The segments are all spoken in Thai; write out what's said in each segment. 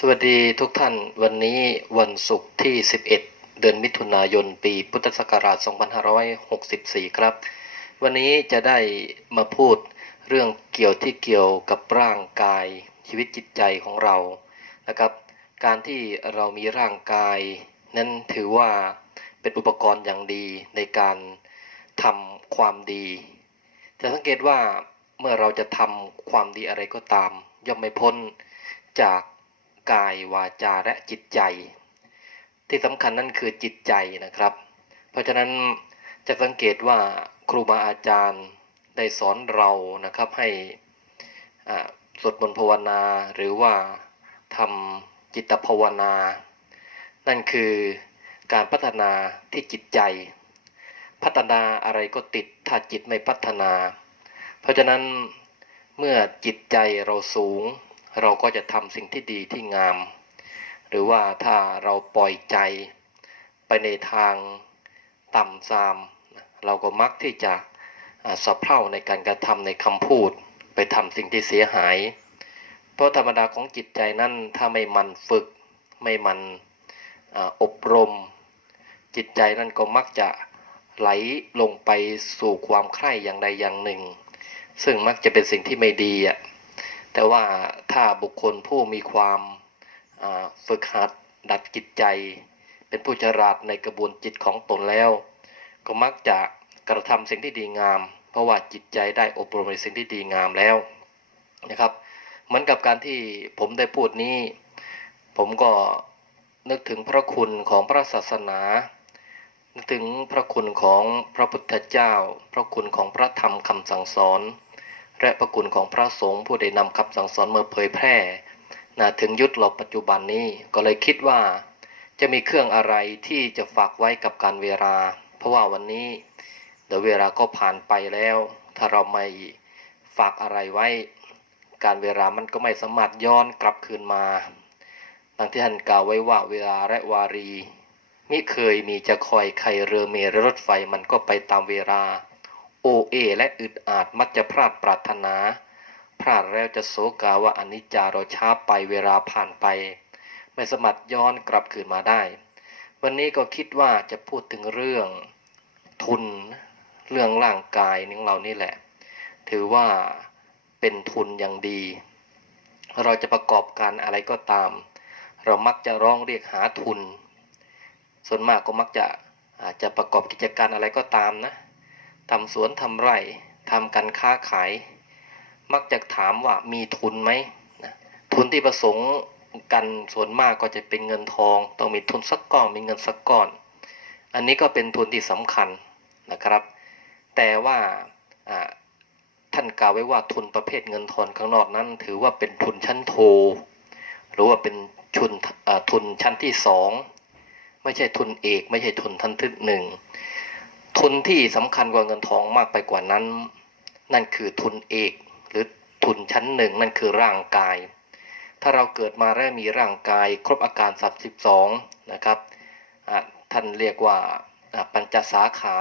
สวัสดีทุกท่านวันนี้วันศุกร์ที่ 11 เดือนมิถุนายน ปีพุทธศักราช 2564 ครับ วันนี้จะได้มาพูดเรื่องเกี่ยวที่เกี่ยวกับร่างกายชีวิตจิตใจของเรานะครับ การที่เรามีร่างกาย นั้นถือว่าเป็นอุปกรณ์อย่างดีในการทำความดี จะสังเกตว่าเมื่อเราจะทำความดีอะไรก็ตาม ย่อมไม่พ้นจาก กายวาจาและจิตใจ ที่สำคัญนั่นคือจิตใจนะครับ เพราะฉะนั้นจะสังเกตว่าครูบาอาจารย์ได้สอนเรานะครับให้สวดมนต์ภาวนาหรือว่าทำจิตภาวนา นั่นคือการพัฒนาที่จิตใจ พัฒนาอะไรก็ติดถ้าจิตไม่พัฒนา เพราะฉะนั้นเมื่อจิตใจเราสูง เราก็จะทำสิ่งที่ดีที่งาม หรือว่าถ้าเราปล่อยใจไปในทางต่ำซาม เราก็มักที่จะสะเพร่าในการกระทำในคำพูด ไปทำสิ่งที่เสียหาย เพราะธรรมดาของจิตใจนั้นถ้าไม่มันฝึก ไม่มันออบรม จิตใจนั่นก็มักจะไหลลงไปสู่ความใคร่อย่างใดอย่างหนึ่ง ซึ่งมักจะเป็นสิ่งที่ไม่ดีอะแต่ว่า ถ้าบุคคลผู้มีความฝึกหัดดัดจิตใจ เป็นผู้ฉลาดในกระบวนจิตของตนแล้ว ก็มักจะกระทำสิ่งที่ดีงาม เพราะว่าจิตใจได้อบรมในสิ่งที่ดีงามแล้วนะครับ เหมือนกับการที่ผมได้พูดนี้ ผมก็นึกถึงพระคุณของพระศาสนา นึกถึงพระคุณของพระพุทธเจ้า พระคุณของพระธรรมคำสั่งสอน และพระคุณของพระสงฆ์ผู้ได้นำคำสั่งสอนมาเผยแพร่นะถึงยุคเราปัจจุบันนี้ก็เลยคิดว่า จะมีเครื่องอะไรที่จะฝากไว้กับการเวลา เพราะว่าวันนี้เดี๋ยวเวลาก็ผ่านไปแล้ว ถ้าเราไม่ฝากอะไรไว้ การเวลามันก็ไม่สามารถย้อนกลับคืนมาดังที่ท่านกล่าวไว้ว่าเวลาและวารีมิเคยมีจะคอยใครเรือเมรรถไฟมันก็ไปตามเวลา โอเอ และอึดอาดมักจะพลาดปรารถนา พลาดแล้วจะโศกาว่าอนิจจาเราช้าไปเวลาผ่านไป ไม่สามารย้อนกลับคืนมาได้ วันนี้ก็คิดว่าจะพูดถึงเรื่องทุนเรื่องร่างกายของเรานี่แหละ ถือว่าเป็นทุนอย่างดี เราจะประกอบการอะไรก็ตาม เรามักจะร้องเรียกหาทุน ส่วนมากก็มักจะอาจจะประกอบกิจการอะไรก็ตามนะ ทำสวนทำไร่ทำการค้าขาย มักจะถามว่ามีทุนไหมนะทุนที่ประสงค์กันส่วนมากก็จะเป็นเงินทอง ต้องมีทุนสักก้อนมีเงินสักก้อน อันนี้ก็เป็นทุนที่สำคัญนะครับ แต่ว่าท่านกล่าวไว้ว่าทุนประเภทเงินทอนข้างนอกนั้น ถือว่าเป็นทุนชั้นโท หรือว่าเป็นทุนทุนชั้นที่สองไม่ใช่ทุนเอก ไม่ใช่ทุนทันที่หนึ่ง ทุนที่สำคัญกว่าเงินทองมากไปกว่านั้น นั่นคือทุนเอกหรือทุนชั้นหนึ่งนั่นคือร่างกาย ถ้าเราเกิดมาแล้วมีร่างกายครบอาการ32นะครับท่านเรียกว่าปัญจสาขา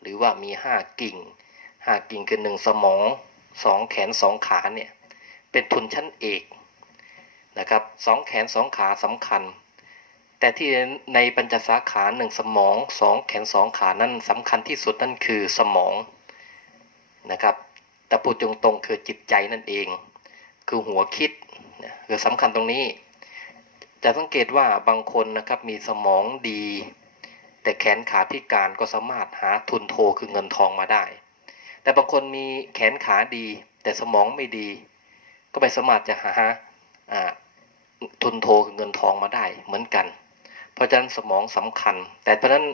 หรือว่ามี 5 กิ่ง 5 กิ่งคือ1สมอง 2 แขน 2 ขาเนี่ยเป็นทุนชั้นเอกนะครับสองแขน 2 ขาสำคัญ แต่ที่ในปัญจสาขาหนึ่งสมองสองแขนสองขานั้นสำคัญที่สุดนั่นคือสมองนะครับแต่พูดตรงๆคือจิตใจนั่นเอง คือหัวคิดคือสำคัญตรงนี้ จะสังเกตว่าบางคนนะครับมีสมองดี แต่แขนขาพิการก็สามารถหาทุนโทคือเงินทองมาได้ แต่บางคนมีแขนขาดี แต่สมองไม่ดี ก็ไม่สามารถจะหาอ่าทุนโทคือเงินทองมาได้เหมือนกัน เพราะฉะนั้นสมองสำคัญ แต่เพราะฉะนั้น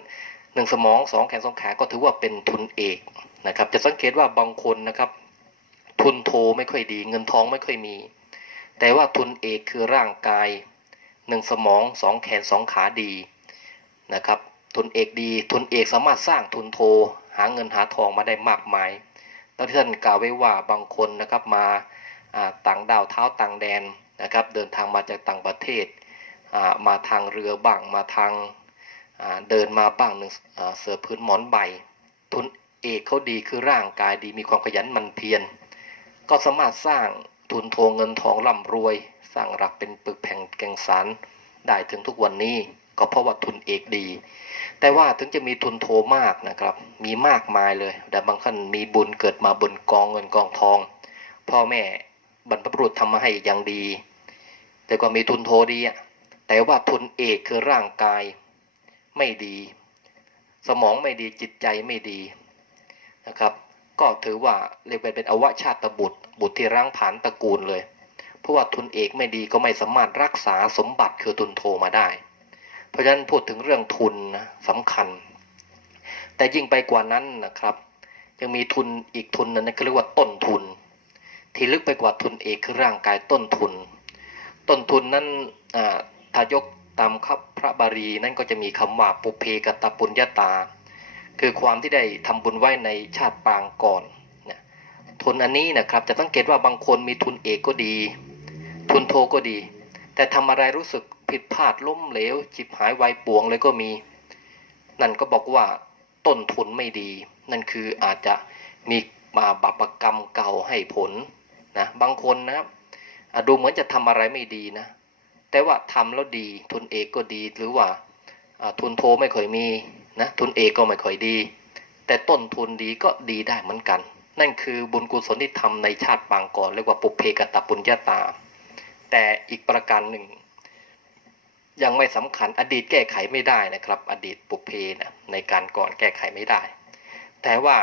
หนึ่งสมองสองแขนสองขาก็ถือว่าเป็นทุนเอกนะครับ จะสังเกตว่าบางคนนะครับ ทุนโทไม่ค่อยดี เงินทองไม่ค่อยมี แต่ว่าทุนเอกคือร่างกายหนึ่งสมองสองแขนสองขาดีนะครับ ทุนเอกดี ทุนเอกสามารถสร้างทุนโทหาเงินหาทองมาได้มากมายแล้วที่ท่านกล่าวไว้ว่าบางคนนะครับมาต่างดาวเท้าต่างแดนนะครับ เดินทางมาจากต่างประเทศ มาทางเรือบ้างมาทางเดินมาบ้างหนึ่งเสือพื้นหมอนใบ ทุนเอกเขาดีคือร่างกายดีมีความขยันมันเพียรก็สามารถสร้างทุนโทเงินทองร่ำรวย สร้างหลักเป็นปึกแผ่งแก่งสารได้ถึงทุกวันนี้ก็เพราะว่าทุนเอกดี แต่ว่าถึงจะมีทุนโทมากนะครับ มีมากมายเลย แต่บางท่านมีบุญเกิดมาบนกองเงินกองทอง พ่อแม่บรรพบุรุษทำมาให้อย่างดี แต่ก็มีทุนโทดีอะ แต่ว่าทุนเอกคือร่างกายไม่ดี สมองไม่ดีจิตใจไม่ดีนะครับ ก็ถือว่าเรียกไปเป็นอวชาตบุตร บุตรที่ร่างผานตระกูลเลย เพราะว่าทุนเอกไม่ดีก็ไม่สามารถรักษาสมบัติคือทุนโทมาได้ เพราะฉะนั้นพูดถึงเรื่องทุนนะสำคัญ แต่ยิ่งไปกว่านั้นนะครับยังมีทุนอีกทุนนึงนะก็เรียกว่าต้นทุน ที่ลึกไปกว่าทุนเอกคือร่างกายต้นทุน ต้นทุนนั้น ถ้ายกตามคับพระบาลีนั่นก็จะมีคำว่าปุเพกตปุญญาตา คือความที่ได้ทำบุญไว้ในชาติปางก่อนนะทุนอันนี้นะครับจะสังเกตว่าบางคนมีทุนเอกก็ดี ทุนโทก็ดี แต่ทำอะไรรู้สึกผิดพลาดล้มเหลวจิบหายวายป่วงเลยก็มี นั่นก็บอกว่าต้นทุนไม่ดี นั่นคืออาจจะมีมาบาปกรรมเก่าให้ผลนะบางคนนะครับอะดูเหมือนจะทำอะไรไม่ดีนะ แต่ว่าทำแล้วดี ทุนเอกก็ดีหรือว่าทุนโทไม่ค่อยมีนะทุนเอกก็ไม่ค่อยดี แต่ต้นทุนดีก็ดีได้เหมือนกัน นั่นคือบุญกุศลที่ทำในชาติปางก่อนเรียกว่าปุเพกตปุญญาตา แต่อีกประการหนึ่ง ยังไม่สำคัญอดีตแก้ไขไม่ได้นะครับ อดีตปุเพนะในการก่อนแก้ไขไม่ได้ แต่ว่า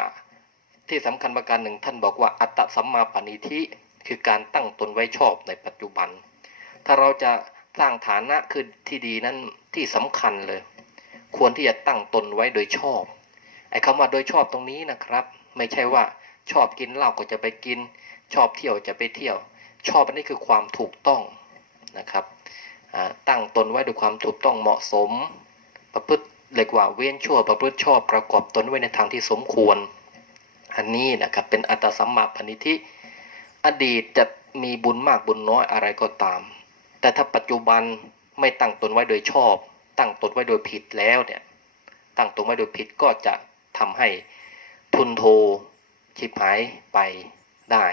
ที่สำคัญประการหนึ่งท่านบอกว่าอัตตสัมมาปณิธิคือการตั้งตนไว้ชอบในปัจจุบัน ถ้าเราจะ สร้างฐานะคือที่ดีนั้นที่สำคัญเลย ควรที่จะตั้งตนไว้โดยชอบ ไอ้คำว่าโดยชอบตรงนี้นะครับ ไม่ใช่ว่าชอบกินเหล้าก็จะไปกิน ชอบเที่ยวจะไปเที่ยว ชอบอันนี้คือความถูกต้องนะครับตั้งตนไว้ด้วยความถูกต้องเหมาะสม ประพฤติเรียกว่าเว้นชั่วประพฤติชอบประกอบตนไว้ในทางที่สมควร อันนี้นะครับเป็นอัตตสัมมาปณิธิอดีตจะมีบุญมากบุญน้อยอะไรก็ตาม แต่ถ้าปัจจุบันไม่ตั้งตนไว้โดยชอบ ตั้งตนไว้โดยผิดแล้วเนี่ย ตั้งตนไว้โดยผิดก็จะทำให้ทุนโทชิบหายไปได้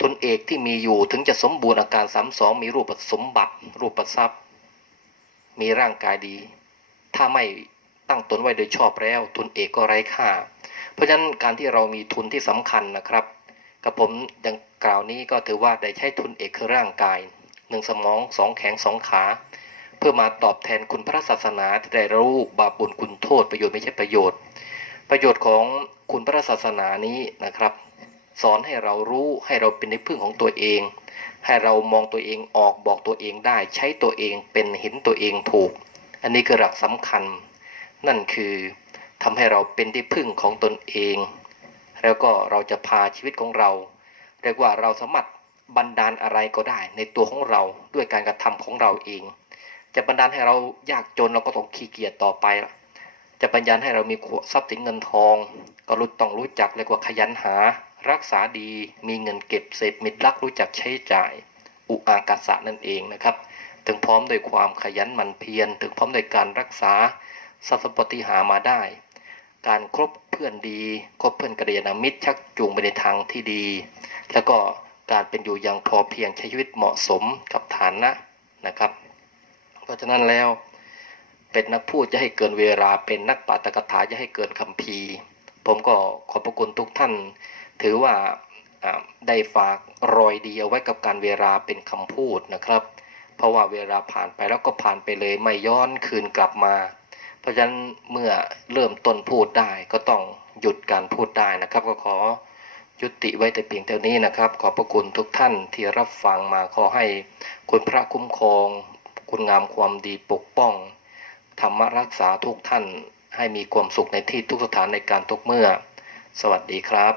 ทุนเอกที่มีอยู่ถึงจะสมบูรณ์อาการสามสองมีรูปสมบัติรูปทรัพย์ มีร่างกายดี ถ้าไม่ตั้งตนไว้โดยชอบแล้ว ทุนเอกก็ไร้ค่า เพราะฉะนั้นการที่เรามีทุนที่สำคัญนะครับกับผมดังกล่าวนี้ก็ถือว่าได้ใช้ทุนเอกคือร่างกาย หนึ่งสมองสองแขนสองขา เพื่อมาตอบแทนคุณพระศาสนาที่ได้รู้บาปบุญคุณโทษประโยชน์ไม่ใช่ประโยชน์ ประโยชน์ของคุณพระศาสนานี้นะครับ สอนให้เรารู้ให้เราเป็นในพึ่งของตัวเอง ให้เรามองตัวเองออกบอกตัวเองได้ใช้ตัวเองเป็นเห็นตัวเองถูก อันนี้คือหลักสำคัญ นั่นคือทำให้เราเป็นที่พึ่งของตนเอง แล้วก็เราจะพาชีวิตของเรา เรียกว่าเราสามารถ บันดาลอะไรก็ได้ ในตัวของเราด้วยการกระทำของเราเอง จะบันดาลให้เรายากจนเราก็ต้องขี้เกียจต่อไปละจะบันดาลให้เรามีทรัพย์สินเงินทอง ก็รู้ต้องรู้จักเรียกว่าขยันหา รักษาดีมีเงินเก็บเศษมิตรรักรู้จักใช้จ่าย อุอากาสะนั่นเองนะครับ ถึงพร้อมด้วยความขยันหมั่นเพียรถึงพร้อมด้วยการรักษาทรัพย์สมบัติหามาได้ การครบเพื่อนดีคบเพื่อนกัลยาณมิตรชักจูงไปในทางที่ดี แล้วก็ การเป็นอยู่อย่างพอเพียงใช้ชีวิตเหมาะสมกับฐานะนะครับ เพราะฉะนั้นแล้วเป็นนักพูดจะให้เกินเวลาเป็นนักปาฐกถาจะให้เกินคำพีผมก็ขอบพระคุณทุกท่าน ถือว่าได้ฝากรอยดีเอาไว้กับการเวลาเป็นคำพูดนะครับ เพราะว่าเวลาผ่านไปแล้วก็ผ่านไปเลยไม่ย้อนคืนกลับมา เพราะฉะนั้นเมื่อเริ่มต้นพูดได้ก็ต้องหยุดการพูดได้นะครับ ก็ขอ ยุติไว้แต่เพียงเท่านี้นะครับ ขอบพระคุณทุกท่านที่รับฟังมาขอให้คุณพระคุ้มครอง คุณงามความดีปกป้อง ธรรมรักษาทุกท่านให้มีความสุขในที่ทุกสถานในการทุกเมื่อ สวัสดีครับ